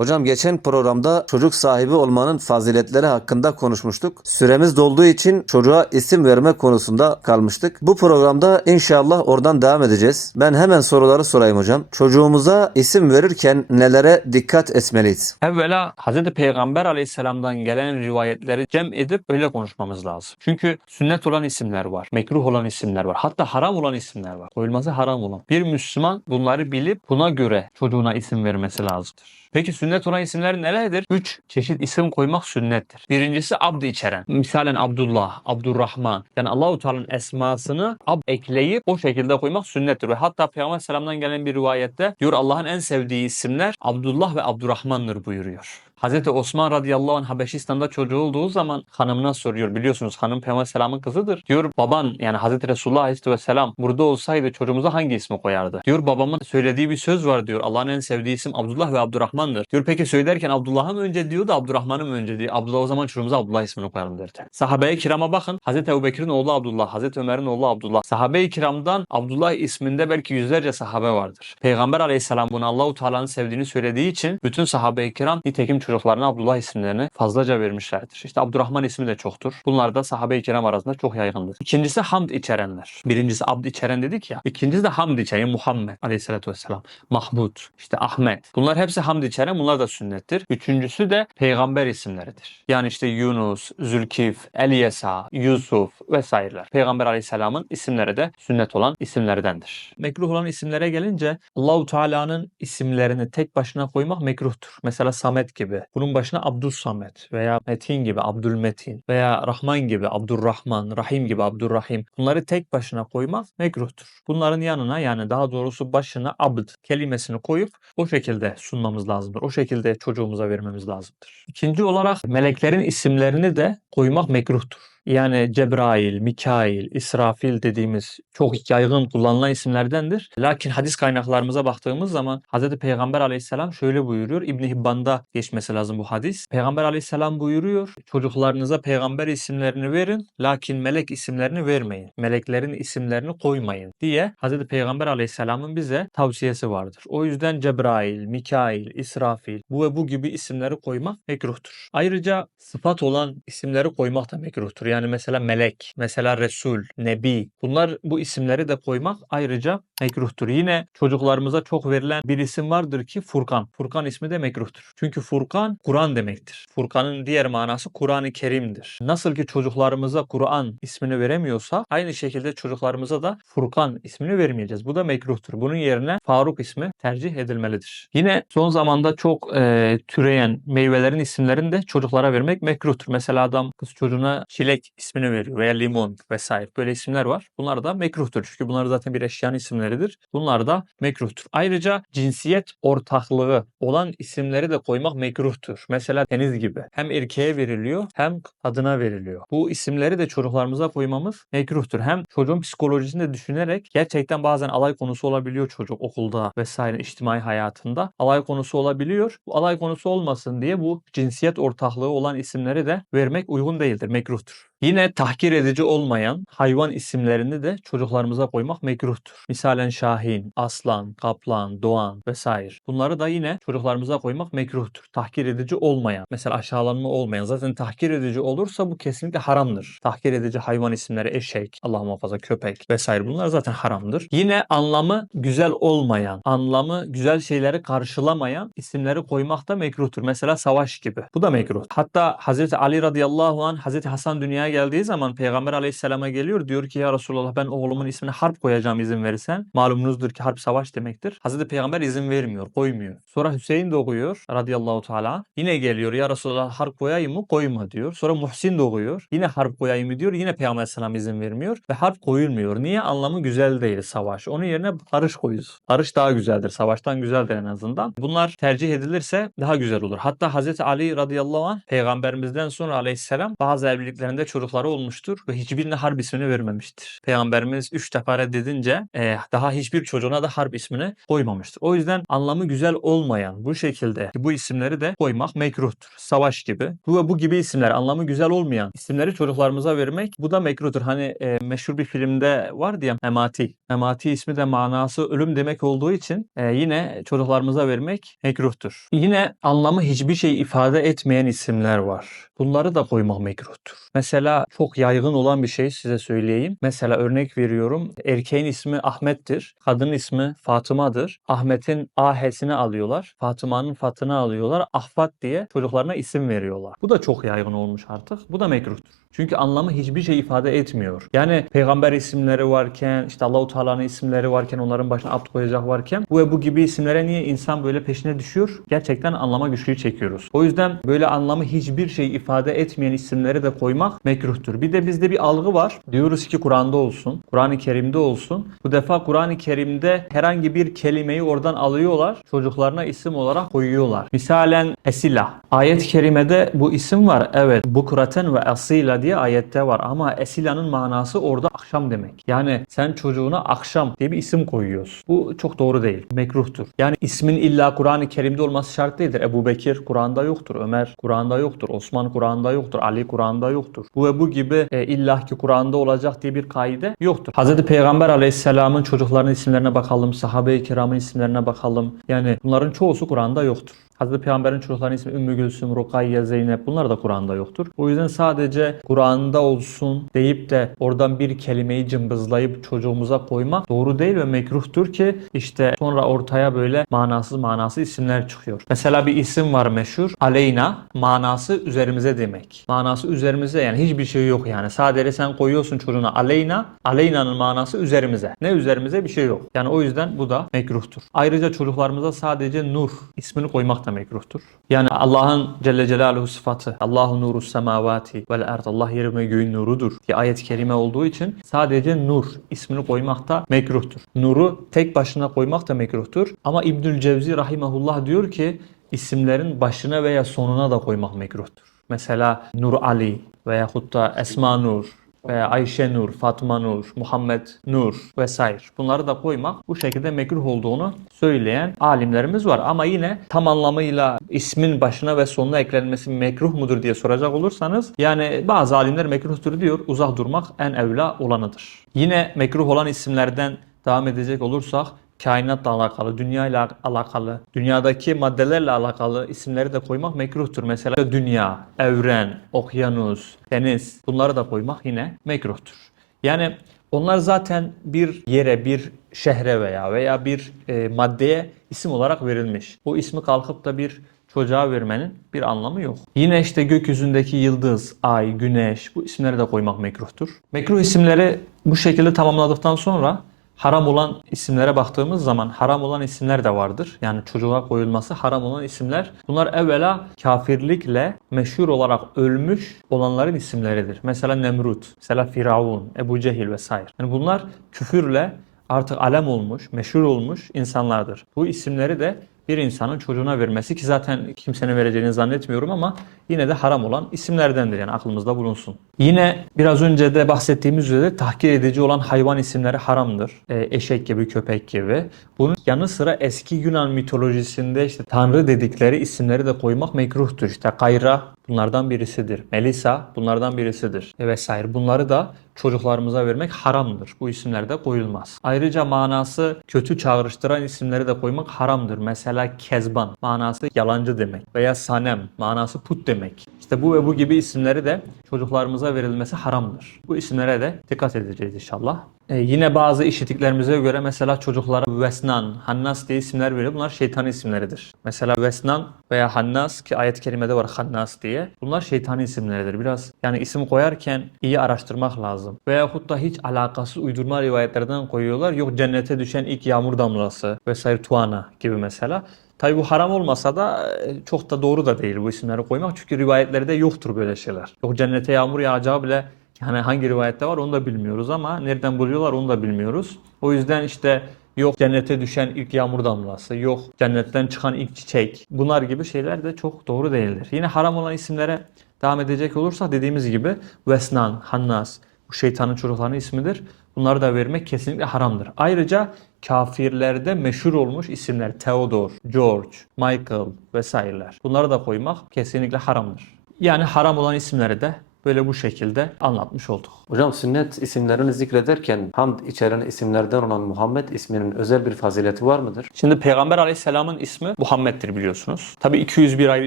Hocam geçen programda çocuk sahibi olmanın faziletleri hakkında konuşmuştuk. Süremiz dolduğu için çocuğa isim verme konusunda kalmıştık. Bu programda inşallah oradan devam edeceğiz. Ben hemen soruları sorayım hocam. Çocuğumuza isim verirken nelere dikkat etmeliyiz? Evvela Hz. Peygamber aleyhisselamdan gelen rivayetleri cem edip öyle konuşmamız lazım. Çünkü sünnet olan isimler var, mekruh olan isimler var, hatta haram olan isimler var. Koyulması haram olan. Bir Müslüman bunları bilip buna göre çocuğuna isim vermesi lazımdır. Peki sünnet olan isimler nelerdir? Üç çeşit isim koymak sünnettir. Birincisi abd içeren. Misalen Abdullah, Abdurrahman. Yani Allahu Teala'nın esmasını ab ekleyip o şekilde koymak sünnettir. Ve hatta Peygamber Selam'dan gelen bir rivayette diyor Allah'ın en sevdiği isimler Abdullah ve Abdurrahman'dır buyuruyor. Hazreti Osman radıyallahu anh Habeşistan'da çocuğu olduğu zaman hanımına soruyor. Biliyorsunuz hanım Peygamber Selam'ın kızıdır. Diyor baban yani Hazreti Resulullah aleyhisselam burada olsaydı çocuğumuza hangi ismi koyardı? Diyor babamın söylediği bir söz var diyor. Allah'ın en sevdiği isim Abdullah ve Abdurrahman'dır. Diyor peki söylerken Abdullah'ı mı önce diyordu Abdurrahman'ı mı önce diyor. Abdullah o zaman çocuğumuza Abdullah ismini koyalım derdi. Sahabe-i kirama bakın. Hazreti Ebubekir'in oğlu Abdullah, Hazreti Ömer'in oğlu Abdullah. Sahabe-i kiramdan Abdullah isminde belki yüzlerce sahabe vardır. Peygamber aleyhisselam bunu Allahu Teala'nın sevdiğini söylediği için bütün sahabe-i kiram nitekim çocuklarına Abdullah isimlerini fazlaca vermişlerdir. İşte Abdurrahman ismi de çoktur. Bunlar da sahabe-i kiram arasında çok yaygındır. İkincisi hamd içerenler. Birincisi abd içeren dedik ya. İkincisi de hamd içeren Muhammed aleyhissalatü vesselam. Mahmud, işte Ahmet. Bunlar hepsi hamd içeren bunlar da sünnettir. Üçüncüsü de peygamber isimleridir. Yani işte Yunus, Zülkif, Elyesa, Yusuf vesaireler. Peygamber aleyhisselamın isimleri de sünnet olan isimlerdendir. Mekruh olan isimlere gelince Allahu Teala'nın isimlerini tek başına koymak mekruhtur. Mesela Samet gibi. Bunun başına Abdus Samet veya Metin gibi Abdülmetin veya Rahman gibi Abdurrahman, Rahim gibi Abdurrahim. Bunları tek başına koymak mekruhtur. Bunların yanına yani daha doğrusu başına abd kelimesini koyup o şekilde sunmamız lazımdır. O şekilde çocuğumuza vermemiz lazımdır. İkinci olarak meleklerin isimlerini de koymak mekruhtur. Yani Cebrail, Mikail, İsrafil dediğimiz çok yaygın kullanılan isimlerdendir. Lakin hadis kaynaklarımıza baktığımız zaman Hz. Peygamber aleyhisselam şöyle buyuruyor. İbn Hibban'da geçmesi lazım bu hadis. Peygamber aleyhisselam buyuruyor. Çocuklarınıza peygamber isimlerini verin. Lakin melek isimlerini vermeyin. Meleklerin isimlerini koymayın diye Hz. Peygamber aleyhisselamın bize tavsiyesi vardır. O yüzden Cebrail, Mikail, İsrafil bu ve bu gibi isimleri koymak mekruhtur. Ayrıca sıfat olan isimleri koymak da mekruhtur. Yani mesela melek, mesela Resul, Nebi bunlar bu isimleri de koymak ayrıca mekruhtur. Yine çocuklarımıza çok verilen bir isim vardır ki Furkan. Furkan ismi de mekruhtur. Çünkü Furkan Kur'an demektir. Furkan'ın diğer manası Kur'an-ı Kerim'dir. Nasıl ki çocuklarımıza Kur'an ismini veremiyorsa aynı şekilde çocuklarımıza da Furkan ismini vermeyeceğiz. Bu da mekruhtur. Bunun yerine Faruk ismi tercih edilmelidir. Yine son zamanda çok e, türeyen meyvelerin isimlerini de çocuklara vermek mekruhtur. Mesela adam kız çocuğuna çilek ismini veriyor veya limon vesaire böyle isimler var. Bunlar da mekruhtur. Çünkü bunlar zaten bir eşyanın isimleridir. Bunlar da mekruhtur. Ayrıca cinsiyet ortaklığı olan isimleri de koymak mekruhtur. Mesela deniz gibi. Hem erkeğe veriliyor hem kadına veriliyor. Bu isimleri de çocuklarımıza koymamız mekruhtur. Hem çocuğun psikolojisini de düşünerek gerçekten bazen alay konusu olabiliyor çocuk okulda vesaire içtimai hayatında. Alay konusu olabiliyor. Bu alay konusu olmasın diye bu cinsiyet ortaklığı olan isimleri de vermek uygun değildir. Mekruhtur. Yine tahkir edici olmayan hayvan isimlerini de çocuklarımıza koymak mekruhtur. Misalen Şahin, Aslan, Kaplan, Doğan vesaire. Bunları da yine çocuklarımıza koymak mekruhtur. Tahkir edici olmayan, mesela aşağılanma olmayan. Zaten tahkir edici olursa bu kesinlikle haramdır. Tahkir edici hayvan isimleri eşek, Allah muhafaza köpek vesaire bunlar zaten haramdır. Yine anlamı güzel olmayan, anlamı güzel şeyleri karşılamayan isimleri koymak da mekruhtur. Mesela savaş gibi. Bu da mekruh. Hatta Hazreti Ali radıyallahu anh Hazreti Hasan dünyaya geldiği zaman Peygamber aleyhisselama geliyor. Diyor ki ya Resulallah ben oğlumun ismine harp koyacağım izin verirsen. Malumunuzdur ki harp savaş demektir. Hazreti Peygamber izin vermiyor, koymuyor. Sonra Hüseyin doğuyor radıyallahu teala. Yine geliyor ya Resulallah harp koyayım mı? Koyma diyor. Sonra Muhsin doğuyor. Yine harp koyayım mı diyor. Yine Peygamber aleyhisselam izin vermiyor. Ve harp koyulmuyor. Niye? Anlamı güzel değil savaş. Onun yerine barış koyuz. Barış daha güzeldir. Savaştan güzeldir en azından. Bunlar tercih edilirse daha güzel olur. Hatta Hazreti Ali radıyallahu anh peygamberimizden sonra aleyhisselam bazı evliliklerinde çocuk çocukları olmuştur ve hiçbirine harp ismini vermemiştir. Peygamberimiz üç defa reddedince e, daha hiçbir çocuğuna da harp ismini koymamıştır. O yüzden anlamı güzel olmayan bu şekilde bu isimleri de koymak mekruhtur. Savaş gibi. Bu ve bu gibi isimler anlamı güzel olmayan isimleri çocuklarımıza vermek bu da mekruhtur. Hani e, meşhur bir filmde vardı ya Memati. Memati ismi de manası ölüm demek olduğu için e, yine çocuklarımıza vermek mekruhtur. Yine anlamı hiçbir şey ifade etmeyen isimler var. Bunları da koymak mekruhtur. Mesela çok yaygın olan bir şey size söyleyeyim. Mesela örnek veriyorum. Erkeğin ismi Ahmet'tir. Kadının ismi Fatıma'dır. Ahmet'in Ah'sini alıyorlar. Fatıma'nın Fat'ını alıyorlar. Ahfat diye çocuklarına isim veriyorlar. Bu da çok yaygın olmuş artık. Bu da mekruhtur. Çünkü anlamı hiçbir şey ifade etmiyor. Yani peygamber isimleri varken, işte Allahu Teala'nın isimleri varken, onların başına abd koyacak varken bu ve bu gibi isimlere niye insan böyle peşine düşüyor? Gerçekten anlama güçlüğü çekiyoruz. O yüzden böyle anlamı hiçbir şey ifade etmeyen isimleri de koymak mekruhtur. Bir de bizde bir algı var. Diyoruz ki Kur'an'da olsun, Kur'an-ı Kerim'de olsun. Bu defa Kur'an-ı Kerim'de herhangi bir kelimeyi oradan alıyorlar, çocuklarına isim olarak koyuyorlar. Misalen Esila. Ayet-i kerimede bu isim var. Evet. Bukraten ve asila diye ayette var ama Esila'nın manası orada akşam demek. Yani sen çocuğuna akşam diye bir isim koyuyorsun. Bu çok doğru değil. Mekruhtur. Yani ismin illa Kur'an-ı Kerim'de olması şart değildir. Ebu Bekir Kur'an'da yoktur. Ömer Kur'an'da yoktur. Osman Kur'an'da yoktur. Ali Kur'an'da yoktur. Bu ve bu gibi e, illa ki Kur'an'da olacak diye bir kaide yoktur. Hz. Peygamber Aleyhisselam'ın çocuklarının isimlerine bakalım. Sahabe-i kiramın isimlerine bakalım. Yani bunların çoğusu Kur'an'da yoktur. Hazreti Peygamber'in çocuklarının ismi Ümmü Gülsüm, Rukayye, Zeynep bunlar da Kur'an'da yoktur. O yüzden sadece Kur'an'da olsun deyip de oradan bir kelimeyi cımbızlayıp çocuğumuza koymak doğru değil ve mekruhtur ki işte sonra ortaya böyle manasız manasız isimler çıkıyor. Mesela bir isim var meşhur. Aleyna manası üzerimize demek. Manası üzerimize yani hiçbir şey yok yani. Sadece sen koyuyorsun çocuğuna Aleyna. Aleyna'nın manası üzerimize. Ne üzerimize bir şey yok. Yani o yüzden bu da mekruhtur. Ayrıca çocuklarımıza sadece Nur ismini koymak da mekruhtur. Yani Allah'ın Celle Celaluhu sıfatı. Allahu nuru semavati vel erd. Allah yerin ve göğün nurudur. Ki ayet-i kerime olduğu için sadece Nur ismini koymak da mekruhtur. Nuru tek başına koymak da mekruhtur. Ama İbnül Cevzi rahimahullah diyor ki isimlerin başına veya sonuna da koymak mekruhtur. Mesela Nur Ali veyahut da Esma Nur veya Ayşe Nur, Fatma Nur, Muhammed Nur vesaire. Bunları da koymak bu şekilde mekruh olduğunu söyleyen alimlerimiz var. Ama yine tam anlamıyla ismin başına ve sonuna eklenmesi mekruh mudur diye soracak olursanız yani bazı alimler mekruhtur diyor. Uzak durmak en evla olanıdır. Yine mekruh olan isimlerden devam edecek olursak kainatla alakalı, dünya ile alakalı, dünyadaki maddelerle alakalı isimleri de koymak mekruhtur. Mesela dünya, evren, okyanus, deniz bunları da koymak yine mekruhtur. Yani onlar zaten bir yere, bir şehre veya veya bir e, maddeye isim olarak verilmiş. O ismi kalkıp da bir çocuğa vermenin bir anlamı yok. Yine işte gökyüzündeki yıldız, ay, güneş bu isimleri de koymak mekruhtur. Mekruh isimleri bu şekilde tamamladıktan sonra haram olan isimlere baktığımız zaman haram olan isimler de vardır. Yani çocuğa koyulması haram olan isimler. Bunlar evvela kafirlikle meşhur olarak ölmüş olanların isimleridir. Mesela Nemrut, mesela Firavun, Ebu Cehil vesaire. Yani bunlar küfürle artık alem olmuş, meşhur olmuş insanlardır. Bu isimleri de bir insanın çocuğuna vermesi ki zaten kimsenin vereceğini zannetmiyorum ama yine de haram olan isimlerdendir yani aklımızda bulunsun. Yine biraz önce de bahsettiğimiz üzere tahkir edici olan hayvan isimleri haramdır. Ee, eşek gibi, köpek gibi. Bunun yanı sıra eski Yunan mitolojisinde işte tanrı dedikleri isimleri de koymak mekruhtur. İşte Kayra bunlardan birisidir. Melisa bunlardan birisidir e vesaire. Bunları da çocuklarımıza vermek haramdır. Bu isimler de koyulmaz. Ayrıca manası kötü çağrıştıran isimleri de koymak haramdır. Mesela Kezban manası yalancı demek veya Sanem manası put demek. İşte bu ve bu gibi isimleri de çocuklarımıza verilmesi haramdır. Bu isimlere de dikkat edeceğiz inşallah. Ee, yine bazı işittiklerimize göre mesela çocuklara Vesnan, Hannas diye isimler veriyor. Bunlar şeytan isimleridir. Mesela Vesnan veya Hannas ki ayet-i kerimede var Hannas diye. Bunlar şeytan isimleridir. Biraz yani isim koyarken iyi araştırmak lazım. Veyahut da hiç alakasız uydurma rivayetlerden koyuyorlar. Yok cennete düşen ilk yağmur damlası vesaire Tuana gibi mesela. Tabi bu haram olmasa da e, çok da doğru da değil bu isimleri koymak. Çünkü rivayetlerde yoktur böyle şeyler. Yok cennete yağmur yağacağı bile yani hangi rivayette var onu da bilmiyoruz ama nereden buluyorlar onu da bilmiyoruz. O yüzden işte yok cennete düşen ilk yağmur damlası, yok cennetten çıkan ilk çiçek. Bunlar gibi şeyler de çok doğru değildir. Yine haram olan isimlere devam edecek olursak dediğimiz gibi Vesnan, Hannas bu şeytanın çocuklarının ismidir. Bunları da vermek kesinlikle haramdır. Ayrıca kafirlerde meşhur olmuş isimler Theodor, George, Michael vesaireler. Bunları da koymak kesinlikle haramdır. Yani haram olan isimleri de böyle bu şekilde anlatmış olduk. Hocam sünnet isimlerini zikrederken hamd içeren isimlerden olan Muhammed isminin özel bir fazileti var mıdır? Şimdi Peygamber Aleyhisselam'ın ismi Muhammed'dir biliyorsunuz. Tabi 201 ayrı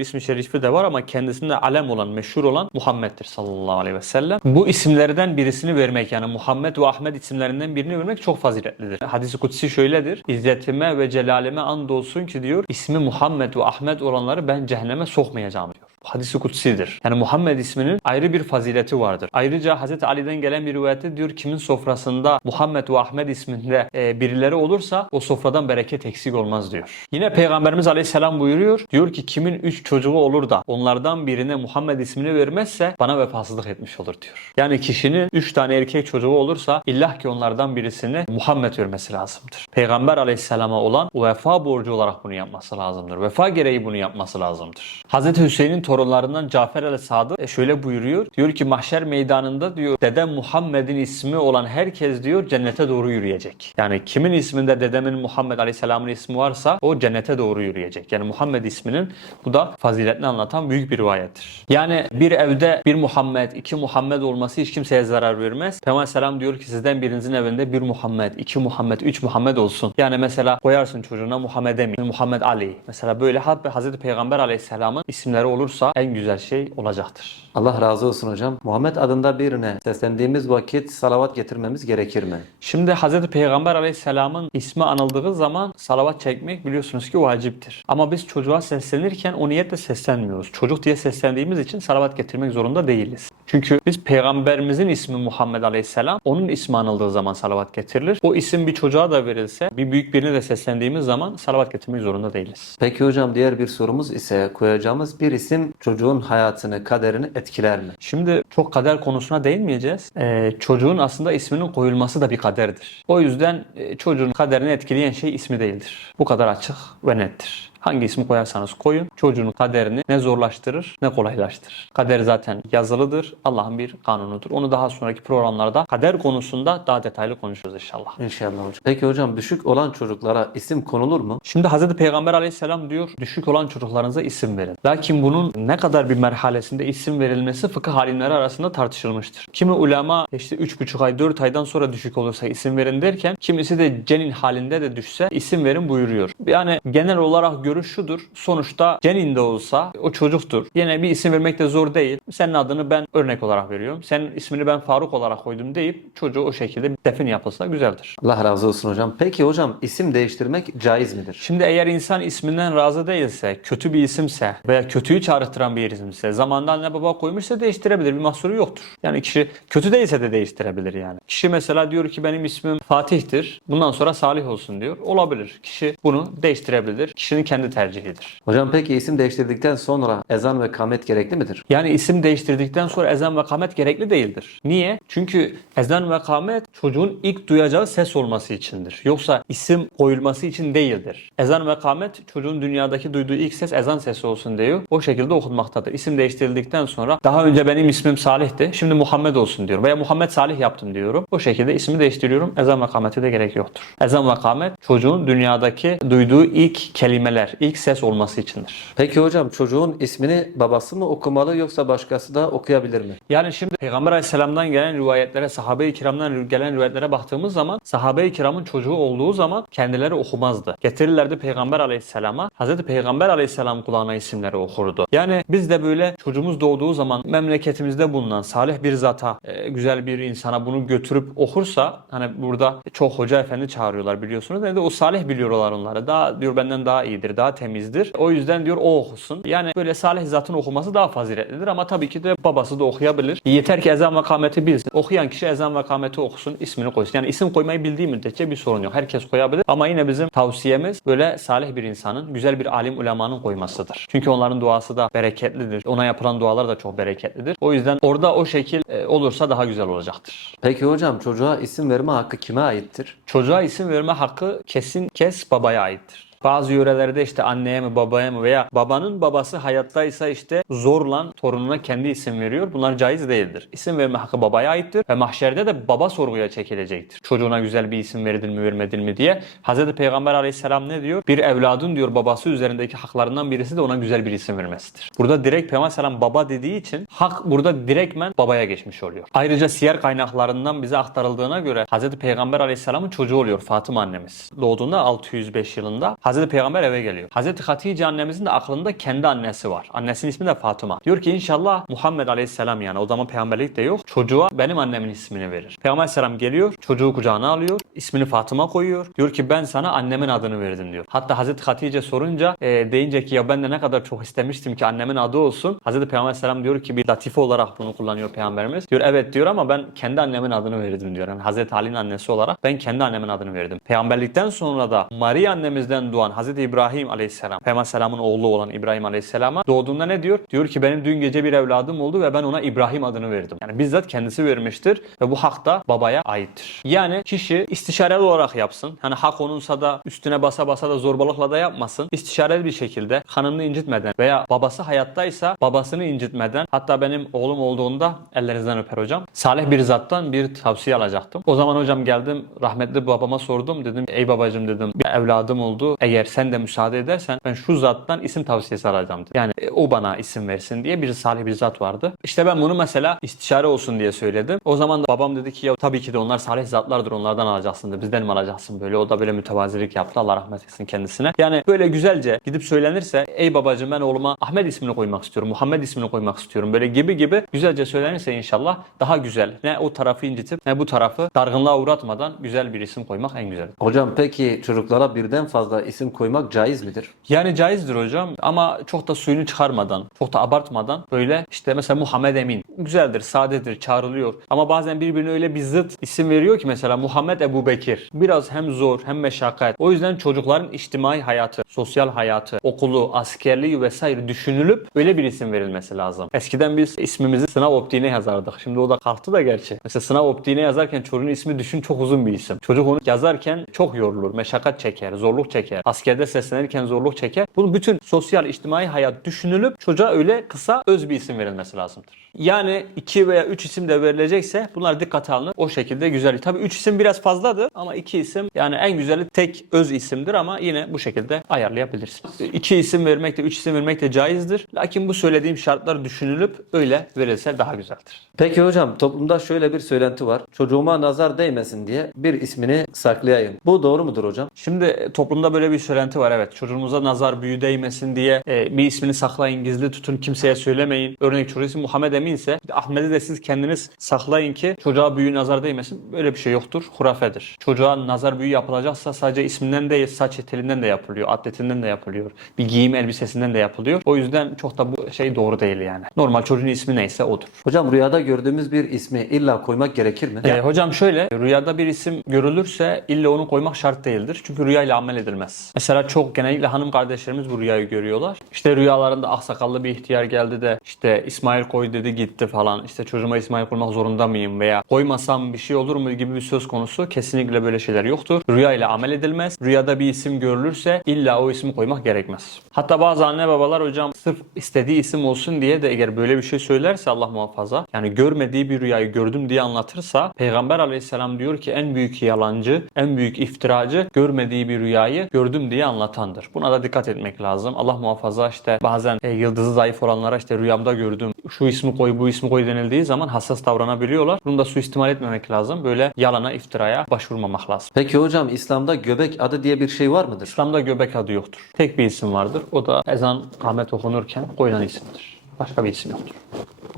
ismi şerifi de var ama kendisinde alem olan, meşhur olan Muhammed'dir sallallahu aleyhi ve sellem. Bu isimlerden birisini vermek yani Muhammed ve Ahmet isimlerinden birini vermek çok faziletlidir. Hadis-i kutsi şöyledir. İzzetime ve celalime andolsun ki diyor ismi Muhammed ve Ahmet olanları ben cehenneme sokmayacağım diyor. Hadis-i kutsidir. Yani Muhammed isminin ayrı bir fazileti vardır. Ayrıca Hazreti Ali'den gelen bir rivayette diyor kimin sofrasında Muhammed ve Ahmet isminde e, birileri olursa o sofradan bereket eksik olmaz diyor. Yine Peygamberimiz Aleyhisselam buyuruyor. Diyor ki kimin üç çocuğu olur da onlardan birine Muhammed ismini vermezse bana vefasızlık etmiş olur diyor. Yani kişinin üç tane erkek çocuğu olursa illah ki onlardan birisini Muhammed vermesi lazımdır. Peygamber Aleyhisselam'a olan vefa borcu olarak bunu yapması lazımdır. Vefa gereği bunu yapması lazımdır. Hazreti Hüseyin'in torunlarından Cafer el-Sadık e, şöyle buyuruyor. Diyor ki mahşer meydanında diyor dedem Muhammed'in ismi olan herkes diyor cennete doğru yürüyecek. Yani kimin isminde dedemin Muhammed Aleyhisselam'ın ismi varsa o cennete doğru yürüyecek. Yani Muhammed isminin bu da faziletini anlatan büyük bir rivayettir. Yani bir evde bir Muhammed, iki Muhammed olması hiç kimseye zarar vermez. Peygamber Aleyhisselam diyor ki sizden birinizin evinde bir Muhammed, iki Muhammed, üç Muhammed olsun. Yani mesela koyarsın çocuğuna Muhammed Emin, Muhammed Ali. Mesela böyle Hazreti Peygamber Aleyhisselam'ın isimleri olursa en güzel şey olacaktır. Allah razı olsun hocam. Muhammed adında birine seslendiğimiz vakit salavat getirmemiz gerekir mi? Şimdi Hz. Peygamber Aleyhisselam'ın ismi anıldığı zaman salavat çekmek biliyorsunuz ki vaciptir. Ama biz çocuğa seslenirken o niyetle seslenmiyoruz. Çocuk diye seslendiğimiz için salavat getirmek zorunda değiliz. Çünkü biz peygamberimizin ismi Muhammed Aleyhisselam, onun ismi anıldığı zaman salavat getirilir. O isim bir çocuğa da verilse, bir büyük birine de seslendiğimiz zaman salavat getirmek zorunda değiliz. Peki hocam diğer bir sorumuz ise koyacağımız bir isim çocuğun hayatını, kaderini etkiler mi? Şimdi çok kader konusuna değinmeyeceğiz. Ee, çocuğun aslında isminin koyulması da bir kaderdir. O yüzden e, çocuğun kaderini etkileyen şey ismi değildir. Bu kadar açık ve nettir. Hangi ismi koyarsanız koyun çocuğun kaderini ne zorlaştırır ne kolaylaştırır. Kader zaten yazılıdır. Allah'ın bir kanunudur. Onu daha sonraki programlarda kader konusunda daha detaylı konuşuruz inşallah. İnşallah hocam. Peki hocam düşük olan çocuklara isim konulur mu? Şimdi Hz. Peygamber aleyhisselam diyor düşük olan çocuklarınıza isim verin. Lakin bunun ne kadar bir merhalesinde isim verilmesi fıkıh alimleri arasında tartışılmıştır. Kimi ulema işte 3,5 ay 4 aydan sonra düşük olursa isim verin derken kimisi de cenin halinde de düşse isim verin buyuruyor. Yani genel olarak görüş şudur. Sonuçta cenin de olsa o çocuktur. Yine bir isim vermek de zor değil. Senin adını ben örnek olarak veriyorum. Senin ismini ben Faruk olarak koydum deyip çocuğu o şekilde defin yapılsa güzeldir. Allah razı olsun hocam. Peki hocam isim değiştirmek caiz midir? Şimdi eğer insan isminden razı değilse, kötü bir isimse veya kötüyü çağrıştıran bir isimse, zamanda anne baba koymuşsa değiştirebilir. Bir mahsuru yoktur. Yani kişi kötü değilse de değiştirebilir yani. Kişi mesela diyor ki benim ismim Fatih'tir. Bundan sonra Salih olsun diyor. Olabilir. Kişi bunu değiştirebilir. Kişinin kendi tercihidir. Hocam peki isim değiştirdikten sonra ezan ve kamet gerekli midir? Yani isim değiştirdikten sonra ezan ve kamet gerekli değildir. Niye? Çünkü ezan ve kamet çocuğun ilk duyacağı ses olması içindir. Yoksa isim koyulması için değildir. Ezan ve kamet çocuğun dünyadaki duyduğu ilk ses ezan sesi olsun diyor. O şekilde okunmaktadır. İsim değiştirildikten sonra daha önce benim ismim Salih'ti. Şimdi Muhammed olsun diyorum. Veya Muhammed Salih yaptım diyorum. O şekilde ismi değiştiriyorum. Ezan ve kamete de gerek yoktur. Ezan ve kamet çocuğun dünyadaki duyduğu ilk kelimeler, ilk ses olması içindir. Peki hocam çocuğun ismini babası mı okumalı yoksa başkası da okuyabilir mi? Yani şimdi Peygamber Aleyhisselam'dan gelen rivayetlere, sahabe-i kiramdan gelen rivayetlere baktığımız zaman sahabe-i kiramın çocuğu olduğu zaman kendileri okumazdı. Getirirlerdi Peygamber Aleyhisselam'a. Hazreti Peygamber Aleyhisselam kulağına isimleri okurdu. Yani biz de böyle çocuğumuz doğduğu zaman memleketimizde bulunan salih bir zata, e, güzel bir insana bunu götürüp okursa hani burada çok hoca efendi çağırıyorlar biliyorsunuz. Ne de o salih biliyorlar onları. Daha diyor benden daha iyidir, daha temizdir. O yüzden diyor o okusun. Yani böyle salih zatın okuması daha faziletlidir ama tabii ki de babası da okuyabilir. Yeter ki ezan ve kameti bilsin. Okuyan kişi ezan ve kameti okusun, ismini koysun. Yani isim koymayı bildiği müddetçe bir sorun yok. Herkes koyabilir. Ama yine bizim tavsiyemiz böyle salih bir insanın, güzel bir alim ulemanın koymasıdır. Çünkü onların duası da bereketlidir. Ona yapılan dualar da çok bereketlidir. O yüzden orada o şekil e, olursa daha güzel olacaktır. Peki hocam çocuğa isim verme hakkı kime aittir? Çocuğa isim verme hakkı kesin kes babaya aittir. Bazı yörelerde işte anneye mi babaya mı veya babanın babası hayattaysa işte zorla torununa kendi isim veriyor. Bunlar caiz değildir. İsim verme hakkı babaya aittir ve mahşerde de baba sorguya çekilecektir. Çocuğuna güzel bir isim verildi mi vermedin mi diye. Hz. Peygamber aleyhisselam ne diyor? Bir evladın diyor babası üzerindeki haklarından birisi de ona güzel bir isim vermesidir. Burada direkt Peygamber aleyhisselam baba dediği için hak burada direktmen babaya geçmiş oluyor. Ayrıca siyer kaynaklarından bize aktarıldığına göre Hz. Peygamber aleyhisselamın çocuğu oluyor Fatıma annemiz. Doğduğunda 605 yılında Hz. Peygamber eve geliyor. Hz. Hatice annemizin de aklında kendi annesi var. Annesinin ismi de Fatıma. Diyor ki inşallah Muhammed aleyhisselam yani o zaman peygamberlik de yok. Çocuğa benim annemin ismini verir. Peygamber aleyhisselam geliyor çocuğu kucağına alıyor. ismini Fatıma koyuyor. Diyor ki ben sana annemin adını verdim diyor. Hatta Hz. Hatice sorunca e, deyince ki ya ben de ne kadar çok istemiştim ki annemin adı olsun. Hz. Peygamber aleyhisselam diyor ki bir latife olarak bunu kullanıyor peygamberimiz. Diyor evet diyor ama ben kendi annemin adını verdim diyor. Yani Hz. Ali'nin annesi olarak ben kendi annemin adını verdim. Peygamberlikten sonra da Maria annemizden doğan Hz. İbrahim aleyhisselam, Peygamber aleyhisselamın oğlu olan İbrahim aleyhisselama doğduğunda ne diyor? Diyor ki benim dün gece bir evladım oldu ve ben ona İbrahim adını verdim. Yani bizzat kendisi vermiştir ve bu hak da babaya aittir. Yani kişi istişareli olarak yapsın. Yani hak onunsa da üstüne basa basa da zorbalıkla da yapmasın. İstişareli bir şekilde hanını incitmeden veya babası hayattaysa babasını incitmeden hatta benim oğlum olduğunda ellerinizden öper hocam. Salih bir zattan bir tavsiye alacaktım. O zaman hocam geldim rahmetli babama sordum dedim ey babacım dedim bir evladım oldu eğer sen de müsaade edersen ben şu zattan isim tavsiyesi alacağım dedim. Yani e, o bana isim versin diye bir salih bir zat vardı. İşte ben bunu mesela istişare olsun diye söyledim. O zaman da babam dedi ki ya tabii ki de onlar salih zatlardır onlardan alacaksın dedi. Bizden mi alacaksın böyle? O da böyle mütevazilik yaptı. Allah rahmet etsin kendisine. Yani böyle güzelce gidip söylenirse ey babacım ben oğluma Ahmet ismini koymak istiyorum. Muhammed ismini koymak istiyorum. Böyle gibi gibi güzelce söylenirse inşallah daha güzel. Ne o tarafı incitip ne bu tarafı dargınlığa uğratmadan güzel bir isim koymak en güzel. Hocam peki çocuklara birden fazla isim koymak caiz midir? Yani caizdir hocam ama çok da suyunu çıkarmadan, çok da abartmadan böyle işte mesela Muhammed Emin güzeldir, sadedir, çağrılıyor. Ama bazen birbirine öyle bir zıt isim veriyor ki mesela Muhammed Ebu Bekir. Biraz hem zor hem meşakkat. O yüzden çocukların içtimai hayatı, sosyal hayatı, okulu, askerliği vesaire düşünülüp öyle bir isim verilmesi lazım. Eskiden biz ismimizi sınav optiğine yazardık. Şimdi o da kalktı da gerçi. Mesela sınav optiğine yazarken çocuğun ismi düşün çok uzun bir isim. Çocuk onu yazarken çok yorulur, meşakkat çeker, zorluk çeker. Askerde seslenirken zorluk çeker. Bunun bütün sosyal, içtimai hayat düşünülüp çocuğa öyle kısa öz bir isim verilmesi lazımdır. Yani iki veya üç isim de verilecekse bunlar dikkate alınır. O şekilde güzel. Tabii üç isim biraz fazladır ama iki isim yani en güzeli tek öz isimdir ama yine bu şekilde ayarlayabilirsiniz. İki isim vermek de üç isim vermek de caizdir. Lakin bu söylediğim şartlar düşünülüp öyle verilse daha güzeldir. Peki hocam toplumda şöyle bir söylenti var. Çocuğuma nazar değmesin diye bir ismini saklayayım. Bu doğru mudur hocam? Şimdi toplumda böyle bir söylenti var evet. Çocuğunuza nazar büyü değmesin diye e, bir ismini saklayın, gizli tutun, kimseye söylemeyin. Örnek çocuğu ismi Muhammed Emin ise Ahmet'i de siz kendiniz saklayın ki çocuğa büyü nazar değmesin. Böyle bir şey yoktur. Hurafedir. Çocuğa nazar büyü yapılacaksa sadece isminden değil saç telinden de yapılıyor, atletinden de yapılıyor. Bir giyim elbisesinden de yapılıyor. O yüzden çok da bu şey doğru değil yani. Normal çocuğun ismi neyse odur. Hocam rüyada gördüğümüz bir ismi illa koymak gerekir mi? Ee, hocam şöyle rüyada bir isim görülürse illa onu koymak şart değildir. Çünkü rüyayla amel edilmez. Mesela çok genellikle hanım kardeşlerimiz bu rüyayı görüyorlar. İşte rüyalarında aksakallı bir ihtiyar geldi de işte İsmail koy dedi gitti falan. İşte çocuğuma İsmail koymak zorunda mıyım veya koymasam bir şey olur mu gibi bir söz konusu kesinlikle böyle şeyler yoktur. Rüyayla amel edilmez. Rüyada bir isim görülürse illa o ismi koymak gerekmez. Hatta bazı anne babalar hocam sırf istediği isim olsun diye de eğer böyle bir şey söylerse Allah muhafaza yani görmediği bir rüyayı gördüm diye anlatırsa Peygamber aleyhisselam diyor ki en büyük yalancı, en büyük iftiracı görmediği bir rüyayı gördüm diye anlatandır. Buna da dikkat etmek lazım. Allah muhafaza işte bazen e, yıldızı zayıf olanlara işte rüyamda gördüm şu ismi koy bu ismi koy denildiği zaman hassas davranabiliyorlar. Bunu da suistimal etmemek lazım. Böyle yalana iftiraya başvurmamak lazım. Peki hocam İslam'da göbek adı diye bir şey var mıdır? İslam'da göbek adı yoktur. Tek bir isim vardır. O da ezan kâhmet okunurken koyulan isimdir. Başka bir isim yoktur.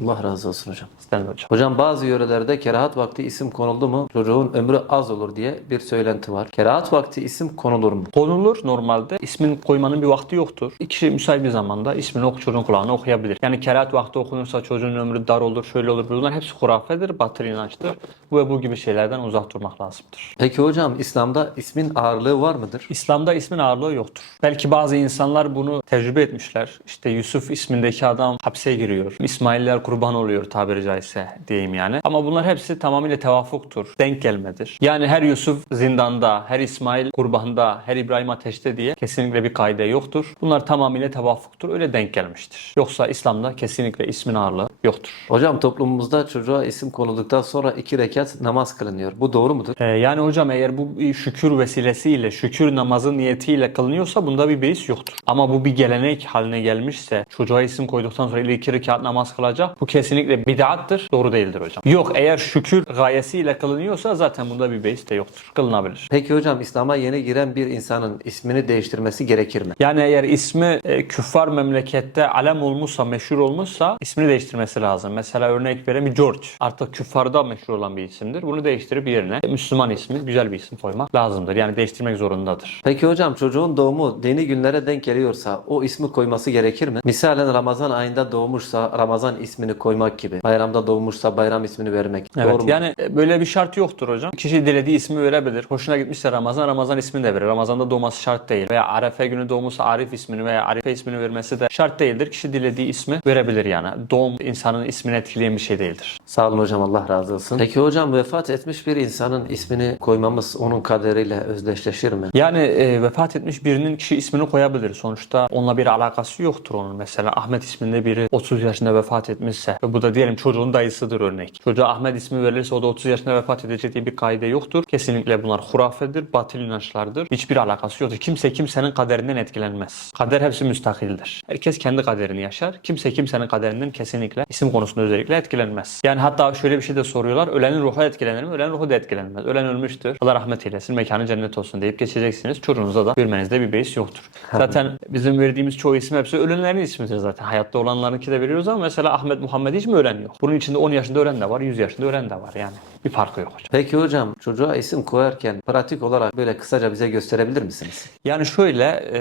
Allah razı olsun hocam. İstenir hocam. Hocam bazı yörelerde kerahat vakti isim konuldu mu çocuğun ömrü az olur diye bir söylenti var. Kerahat vakti isim konulur mu? Konulur normalde. İsmin koymanın bir vakti yoktur. İki kişi müsait bir zamanda ismini ok çocuğun kulağına okuyabilir. Yani kerahat vakti okunursa çocuğun ömrü dar olur, şöyle olur. Bunlar hepsi hurafedir, batıl inançtır. Bu ve bu gibi şeylerden uzak durmak lazımdır. Peki hocam İslam'da ismin ağırlığı var mıdır? İslam'da ismin ağırlığı yoktur. Belki bazı insanlar bunu tecrübe etmişler. İşte Yusuf ismindeki adam hapse giriyor. İsmailler kurban oluyor tabiri caizse diyeyim yani. Ama bunlar hepsi tamamıyla tevafuktur. Denk gelmedir. Yani her Yusuf zindanda, her İsmail kurbanda, her İbrahim ateşte diye kesinlikle bir kaide yoktur. Bunlar tamamıyla tevafuktur. Öyle denk gelmiştir. Yoksa İslam'da kesinlikle ismin ağırlığı yoktur. Hocam toplumumuzda çocuğa isim konulduktan sonra iki rekat namaz kılınıyor. Bu doğru mudur? Ee, yani hocam eğer bu şükür vesilesiyle, şükür namazı niyetiyle kılınıyorsa bunda bir beis yoktur. Ama bu bir gelenek haline gelmişse, çocuğa isim koyduktan sonra iki rekat namaz kılacak, bu kesinlikle bid'attır, doğru değildir hocam. Yok eğer şükür gayesiyle kılınıyorsa zaten bunda bir beis de yoktur. Kılınabilir. Peki hocam İslam'a yeni giren bir insanın ismini değiştirmesi gerekir mi? Yani eğer ismi e, küffar memlekette alem olmuşsa, meşhur olmuşsa ismini değiştirmesi lazım. Mesela örnek vereyim George. Artık küffarda meşhur olan bir isimdir. Bunu değiştirip yerine e, Müslüman ismi, güzel bir isim koymak lazımdır. Yani değiştirmek zorundadır. Peki hocam çocuğun doğumu dini günlere denk geliyorsa o ismi koyması gerekir mi? Misalen Ramazan ayında doğmuşsa Ramazan ismini koymak gibi. Bayramda doğmuşsa bayram ismini vermek. Evet Doğru mu? yani e, böyle bir şart yoktur hocam. Kişi dilediği ismi verebilir. Hoşuna gitmişse Ramazan, Ramazan ismini de verir. Ramazan'da doğması şart değil. Veya Arefe günü doğmuşsa Arif ismini veya Arife ismini vermesi de şart değildir. Kişi dilediği ismi verebilir yani. Doğum insanın ismini etkileyen bir şey değildir. Sağ olun hocam Allah razı olsun. Peki hocam vefat etmiş bir insanın ismini koymamız onun kaderiyle özdeşleşir mi? Yani e, vefat etmiş birinin kişi ismini koyabilir. Sonuçta onunla bir alakası yoktur onun. Mesela Ahmet isminde biri 30 yaşında vefat etmişse ve bu da diyelim çocuğun dayısıdır örnek. Çocuğa Ahmet ismi verilirse o da 30 yaşında vefat edecek diye bir kaide yoktur. Kesinlikle bunlar hurafedir, batıl inançlardır. Hiçbir alakası yoktur. Kimse kimsenin kaderinden etkilenmez. Kader hepsi müstakildir. Herkes kendi kaderini yaşar. Kimse kimsenin kaderinden kesinlikle isim konusunda özellikle etkilenmez. Yani hatta şöyle bir şey de soruyorlar. Ölenin ruhu etkilenir mi? Ölen ruhu da etkilenmez. Ölen ölmüştür. Allah rahmet eylesin. Mekanı cennet olsun deyip geçeceksiniz. Çocuğunuza da vermenizde bir beis yoktur. Zaten bizim verdiğimiz çoğu isim hepsi ölenlerin ismidir zaten. Hayatta olanlarınki de veriyoruz ama mesela Ahmet Muhammed hiç mi ölen yok? Bunun içinde 10 yaşında ölen de var, 100 yaşında ölen de var yani. Bir farkı yok hocam. Peki hocam çocuğa isim koyarken pratik olarak böyle kısaca bize gösterebilir misiniz? Yani şöyle e,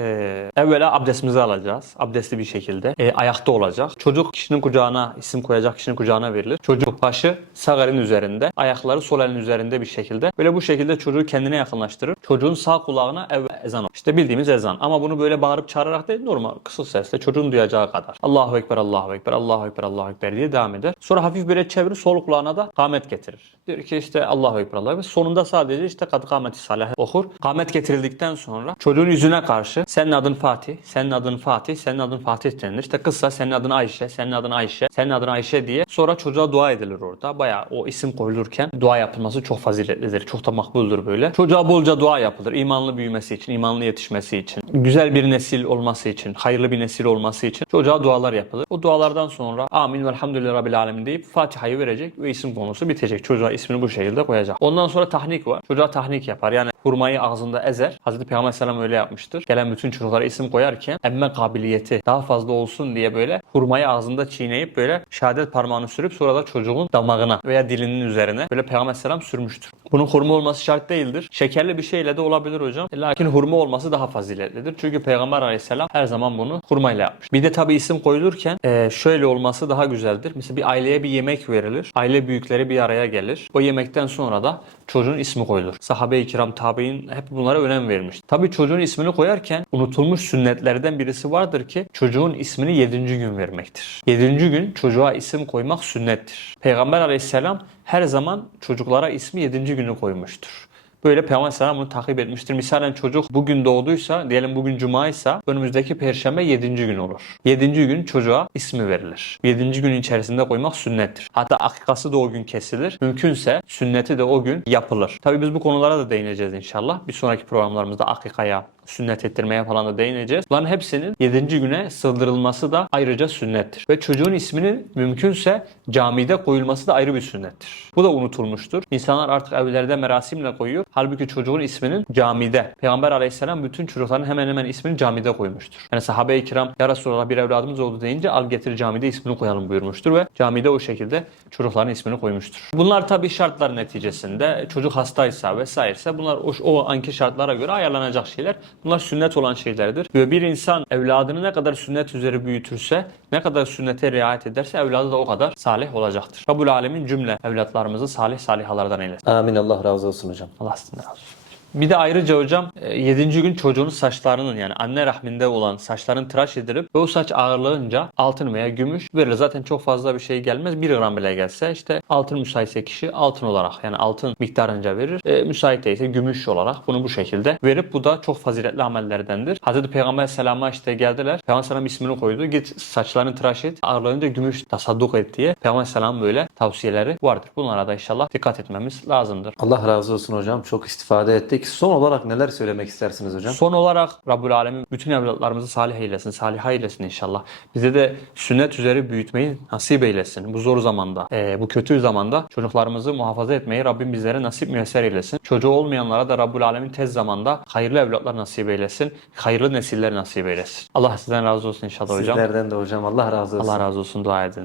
evvela abdestimizi alacağız. Abdestli bir şekilde. E, ayakta olacak. Çocuk kişinin kucağına isim koyacak kişinin kucağına verilir. Çocuk başı sağ elin üzerinde. Ayakları sol elin üzerinde bir şekilde. Böyle bu şekilde çocuğu kendine yakınlaştırır. Çocuğun sağ kulağına ev ezan okur. İşte bildiğimiz ezan. Ama bunu böyle bağırıp çağırarak değil normal kısık sesle çocuğun duyacağı kadar. Allahu Ekber, Allahu Ekber, Allahu Ekber, Allahu Ekber diye devam eder. Sonra hafif böyle çevirir sol kulağına da kamet getirir. Diyor ki işte Allahu Ekber, Allahu Ekber. Sonunda sadece işte kad kameti salah okur. Kamet getirildikten sonra çocuğun yüzüne karşı senin adın Fatih, senin adın Fatih, senin adın Fatih denilir. İşte kısa senin adın Ayşe, senin adın Ayşe, senin adın Ayşe diye. Sonra çocuğa dua edilir orada. Bayağı o isim koyulurken dua yapılması çok faziletlidir. Çok da makbuldür böyle. Çocuğa bolca dua yapılır. İmanlı büyümesi için, imanlı yetişmesi için, güzel bir nesil olması için, hayırlı bir nesil olması için çocuğa dualar yapılır. O dualardan sonra amin ve elhamdülillahi rabbil alemin deyip Fatiha'yı verecek ve isim konusu bitecek. Çocuğa ismini bu şekilde koyacak. Ondan sonra tahnik var. Çocuğa tahnik yapar. Yani hurmayı ağzında ezer. Hazreti Peygamber Aleyhisselam öyle yapmıştır. Gelen bütün çocuklara isim koyarken emme kabiliyeti daha fazla olsun diye böyle hurmayı ağzında çiğneyip böyle şehadet parmağını sürüp sonra da çocuğun damağına veya dilinin üzerine böyle Peygamber Aleyhisselam sürmüştür. Bunun hurma olması şart değildir. Şekerli bir şeyle de olabilir hocam. Lakin hurma olması daha faziletlidir. Çünkü Peygamber Aleyhisselam her zaman bunu hurmayla yapmış. Bir de tabi isim koyulurken şöyle olması daha güzeldir. Mesela bir aileye bir yemek verilir. Aile büyükleri bir araya gelir. O yemekten sonra da çocuğun ismi koyulur. Sahabe-i kiram, tabi'in hep bunlara önem vermiş. Tabi çocuğun ismini koyarken unutulmuş sünnetlerden birisi vardır ki çocuğun ismini 7. gün vermektir. 7. gün çocuğa isim koymak sünnettir. Peygamber aleyhisselam her zaman çocuklara ismi 7. günü koymuştur. Böyle Peygamber bunu takip etmiştir. Misalen çocuk bugün doğduysa, diyelim bugün cuma ise önümüzdeki perşembe 7. gün olur. 7. gün çocuğa ismi verilir. 7. gün içerisinde koymak sünnettir. Hatta akikası da o gün kesilir. Mümkünse sünneti de o gün yapılır. Tabii biz bu konulara da değineceğiz inşallah. Bir sonraki programlarımızda akikaya, sünnet ettirmeye falan da değineceğiz. Bunların hepsinin 7. güne sığdırılması da ayrıca sünnettir. Ve çocuğun isminin mümkünse camide koyulması da ayrı bir sünnettir. Bu da unutulmuştur. İnsanlar artık evlerde merasimle koyuyor. Halbuki çocuğun isminin camide. Peygamber aleyhisselam bütün çocukların hemen hemen ismini camide koymuştur. Yani sahabe-i kiram ya Resulallah bir evladımız oldu deyince al getir camide ismini koyalım buyurmuştur ve camide o şekilde çocukların ismini koymuştur. Bunlar tabii şartlar neticesinde çocuk hastaysa vesairese bunlar o, o anki şartlara göre ayarlanacak şeyler. Bunlar sünnet olan şeylerdir. Ve bir insan evladını ne kadar sünnet üzeri büyütürse, ne kadar sünnete riayet ederse evladı da o kadar salih olacaktır. Rabbul Alemin cümle evlatlarımızı salih salihalardan eylesin. Amin Allah razı olsun hocam. Allah sizden razı olsun. Bir de ayrıca hocam 7. gün çocuğun saçlarının yani anne rahminde olan saçların tıraş edilip ve o saç ağırlığınca altın veya gümüş verilir. Zaten çok fazla bir şey gelmez. 1 gram bile gelse işte altın müsaitse kişi altın olarak yani altın miktarınca verir. E, müsait değilse gümüş olarak bunu bu şekilde verip bu da çok faziletli amellerdendir. Hazreti Peygamber selam'a işte geldiler. Peygamber selam ismini koydu. Git saçlarını tıraş et. Ağırlığınca gümüş tasadduk et diye. Peygamber selam böyle tavsiyeleri vardır. Bunlara da inşallah dikkat etmemiz lazımdır. Allah razı olsun hocam. Çok istifade ettik. Son olarak neler söylemek istersiniz hocam? Son olarak Rabbül Alemin bütün evlatlarımızı salih eylesin, salih eylesin inşallah. Bize de sünnet üzeri büyütmeyi nasip eylesin. Bu zor zamanda, e, bu kötü zamanda çocuklarımızı muhafaza etmeyi Rabbim bizlere nasip müyesser eylesin. Çocuğu olmayanlara da Rabbül Alemin tez zamanda hayırlı evlatlar nasip eylesin. Hayırlı nesiller nasip eylesin. Allah sizden razı olsun inşallah hocam. Sizlerden de hocam Allah razı olsun. Allah razı olsun dua edin.